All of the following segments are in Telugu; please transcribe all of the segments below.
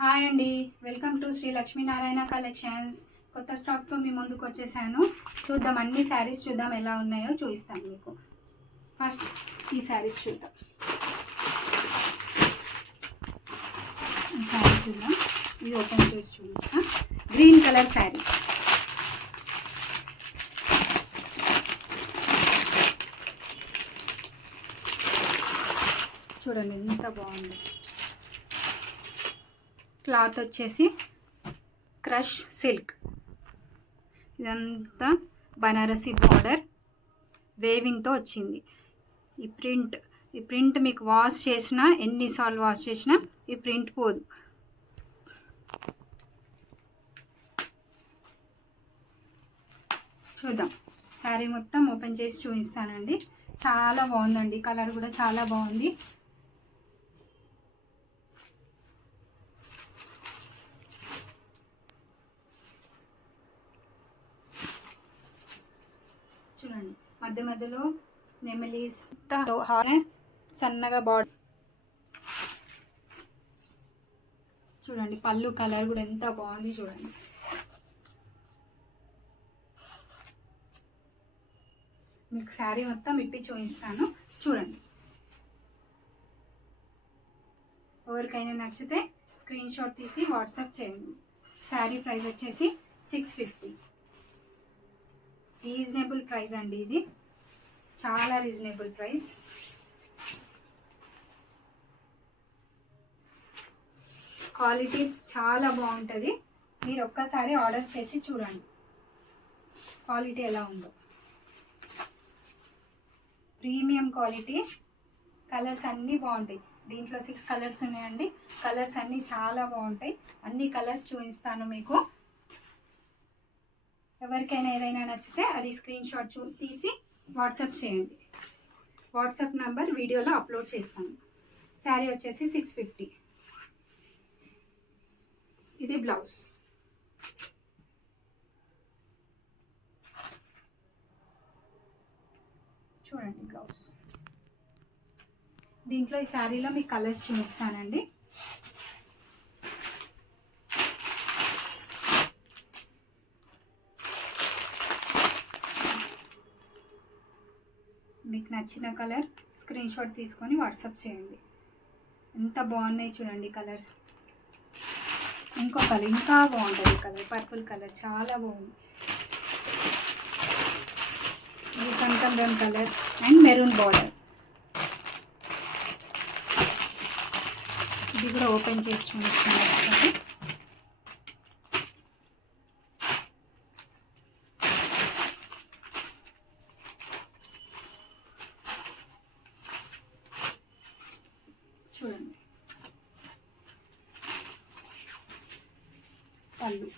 హాయ్ అండి, welcome to Shri Lakshminarayana collections. కొత్త స్టాక్తో మీ ముందుకు వచ్చేసాను. చూద్దాం, అన్ని శారీస్ చూద్దాం ఎలా ఉన్నాయో చూపిస్తాను మీకు. ఫస్ట్ ఈ శారీస్ చూద్దాం. ఈ శారీ చూద్దాం, ఇది ఓపెన్ చేసి చూపిస్తా. గ్రీన్ కలర్ శారీ, చూడండి ఎంత బాగుంది. క్లాత్ వచ్చేసి క్రష్ సిల్క్, ఇదంతా బనారసి బార్డర్ వేవింగ్తో వచ్చింది. ఈ ప్రింట్ మీకు వాష్ చేసినా, ఎన్నిసార్లు వాష్ చేసినా ఈ ప్రింట్ పోదు. చూద్దాం, శారీ మొత్తం ఓపెన్ చేసి చూపిస్తానండి. చాలా బాగుందండి, కలర్ కూడా చాలా బాగుంది. చూడండి, మధ్య మధ్యలో నెమలీస్ సన్నగా బాడీ. చూడండి పళ్ళు కలర్ కూడా ఎంత బాగుంది. చూడండి, మీకు శారీ మొత్తం ఇప్పి చూపిస్తాను. చూడండి, ఎవరికైనా నచ్చితే స్క్రీన్ షాట్ తీసి వాట్సాప్ చేయండి. శారీ ప్రైస్ వచ్చేసి 650. రీజనబుల్ ప్రైస్ అండి, ఇది చాలా రీజనబుల్ ప్రైస్. క్వాలిటీ చాలా బాగుంటుంది. మీరు ఒక్కసారి ఆర్డర్ చేసి చూడండి క్వాలిటీ ఎలా ఉందో. ప్రీమియం క్వాలిటీ, కలర్స్ అన్నీ బాగుంటాయి. దీంట్లో 6 కలర్స్ ఉన్నాయండి. కలర్స్ అన్నీ చాలా బాగుంటాయి. అన్ని కలర్స్ చూపిస్తాను మీకు. ఎవరికైనా ఏదైనా నచ్చితే అది స్క్రీన్ షాట్ తీసి వాట్సాప్ చేయండి. వాట్సాప్ నంబర్ వీడియోలో అప్లోడ్ చేస్తాను. శారీ వచ్చేసి 650. ఇది బ్లౌజ్. చూడండి బ్లౌజ్. దీంట్లో ఈ శారీలో మీకు కలర్స్ చూపిస్తానండి. మీకు నచ్చిన కలర్ స్క్రీన్ షాట్ తీసుకొని వాట్సాప్ చేయండి. ఎంత బాగున్నాయి చూడండి కలర్స్. ఇంకో కలర్ ఇంకా బాగుంటుంది, కలర్ పర్పుల్ కలర్ చాలా బాగుంది. ఇది కనకాంబరం కలర్ అండ్ మెరూన్ బార్డర్. ఇది కూడా ఓపెన్ చేసి చూపిస్తాను. చూడండి పళ్ళు,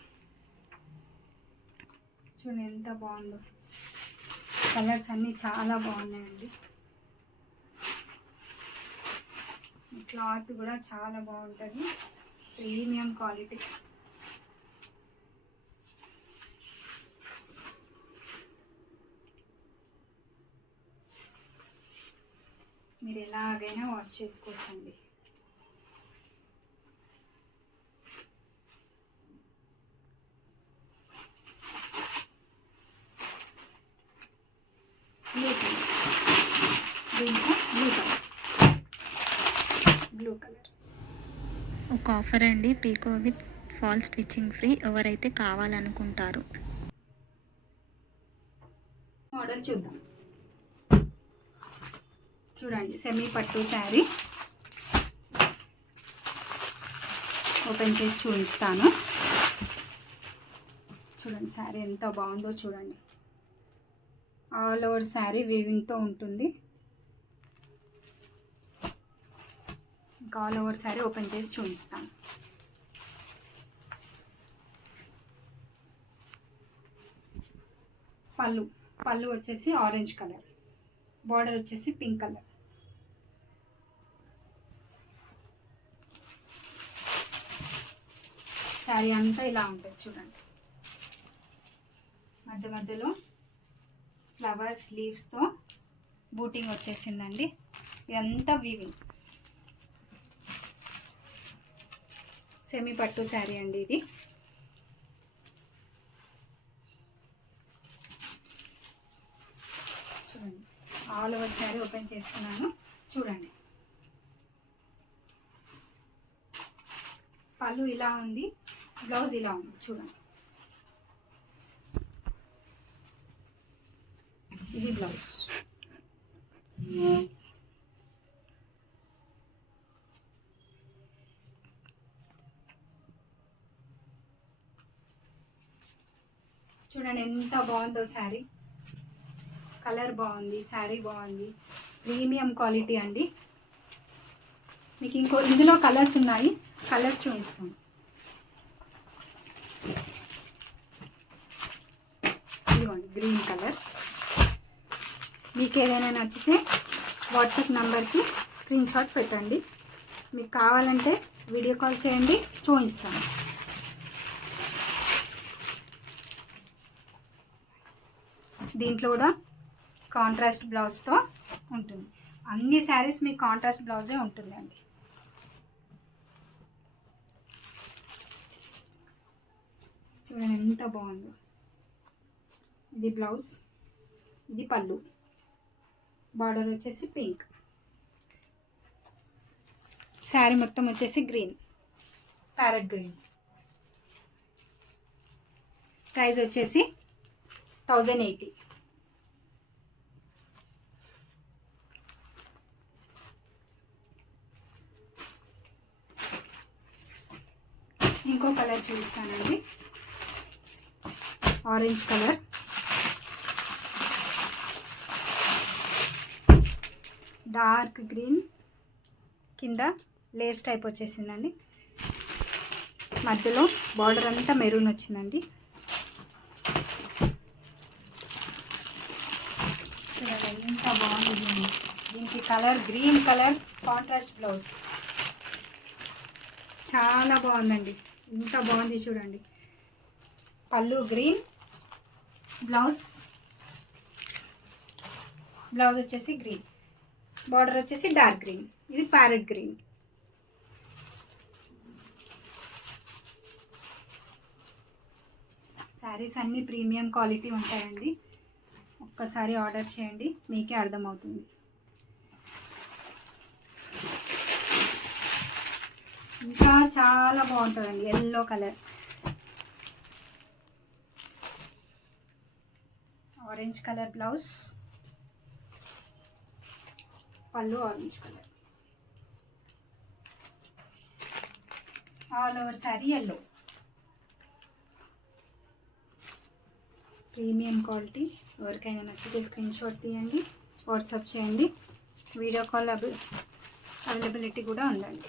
చూడండి ఎంత బాగుందో. కలర్స్ అన్నీ చాలా బాగున్నాయండి. క్లాత్ కూడా చాలా బాగుంటుంది, ప్రీమియం క్వాలిటీ. మీరు ఎలాగైనా వాష్ చేసుకోవచ్చండి. బ్లూ కలర్ ఒక ఆఫర్ అండి, పీకో విత్ ఫాల్ స్టిచ్చింగ్ ఫ్రీ. ఎవరైతే కావాలనుకుంటారు మోడల్ చూద్దాం. చూడండి, సెమీ పట్టు శారీ ఓపెన్ చేసి చూపిస్తాను. చూడండి శారీ ఎంత బాగుందో. చూడండి ఆల్ ఓవర్ శారీ వీవింగ్తో ఉంటుంది. ఇంకా ఆల్ ఓవర్ శారీ ఓపెన్ చేసి చూపిస్తాను. పళ్ళు వచ్చేసి ఆరెంజ్ కలర్, బార్డర్ వచ్చేసి పింక్ కలర్. శారీ అంతా ఇలా ఉంటుంది. చూడండి, మధ్య మధ్యలో ఫ్లవర్స్ లీవ్స్తో బూటింగ్ వచ్చేసిందండి. ఇదంతా వీవింగ్. సెమీ పట్టు శారీ అండి ఇది. చూడండి, ఆల్ ఓవర్ శారీ ఓపెన్ చేస్తున్నాను. చూడండి, పళ్ళు ఇలా ఉంది, బ్లౌజ్ ఇలా ఉంది. చూడండి, ఇది బ్లౌజ్. చూడండి ఎంత బాగుందో శారీ. కలర్ బాగుంది, శారీ బాగుంది, ప్రీమియం క్వాలిటీ అండి. మీకు ఇందులో కలర్స్ ఉన్నాయి, కలర్స్ చూపిస్తాను. ఇదిగోండి గ్రీన్ కలర్. మీకు ఏదైనా నచ్చితే వాట్సాప్ నంబర్కి స్క్రీన్ షాట్ పెట్టండి. మీకు కావాలంటే వీడియో కాల్ చేయండి, చూపిస్తాను. దీంట్లో కూడా కాంట్రాస్ట్ బ్లౌజ్తో ఉంటుంది. అన్ని శారీస్ మీకు కాంట్రాస్ట్ బ్లౌజే ఉంటుందండి. చూడండి ఎంత బాగుందో. ఇది బ్లౌజ్, ఇది పళ్ళు. బార్డర్ వచ్చేసి పింక్. శారీ మొత్తం వచ్చేసి గ్రీన్, ప్యారెట్ గ్రీన్. ప్రైస్ వచ్చేసి 1080. ఇంకో కలర్ చూపిస్తానండి, ఆరెంజ్ కలర్. డార్క్ గ్రీన్ కింద లేస్ టైప్ వచ్చేసిందండి. మధ్యలో బార్డర్ అంతా మెరూన్ వచ్చిందండి. ఎంత బాగుంది. దీనికి colour green colour contrast blouse చాలా బాగుందండి. ఎంత బాగుంది చూడండి. పళ్ళు గ్రీన్, బ్లౌజ్ వచ్చేసి గ్రీన్, బార్డర్ వచ్చేసి డార్క్ గ్రీన్. ఇది ప్యారెట్ గ్రీన్. శారీస్ అన్నీ ప్రీమియం క్వాలిటీ ఉంటాయండి. ఒక్కసారి ఆర్డర్ చేయండి, మీకే అర్థమవుతుంది. ఇంకా చాలా బాగుంటుందండి. Yellow colour, orange colour blouse, పళ్ళు orange colour, all over sari yellow. Premium quality. ఎవరికైనా నచ్చితే స్క్రీన్ షాట్ తీయండి, వాట్సాప్ చేయండి. వీడియో కాల్ అవైలబిలిటీ కూడా ఉందండి.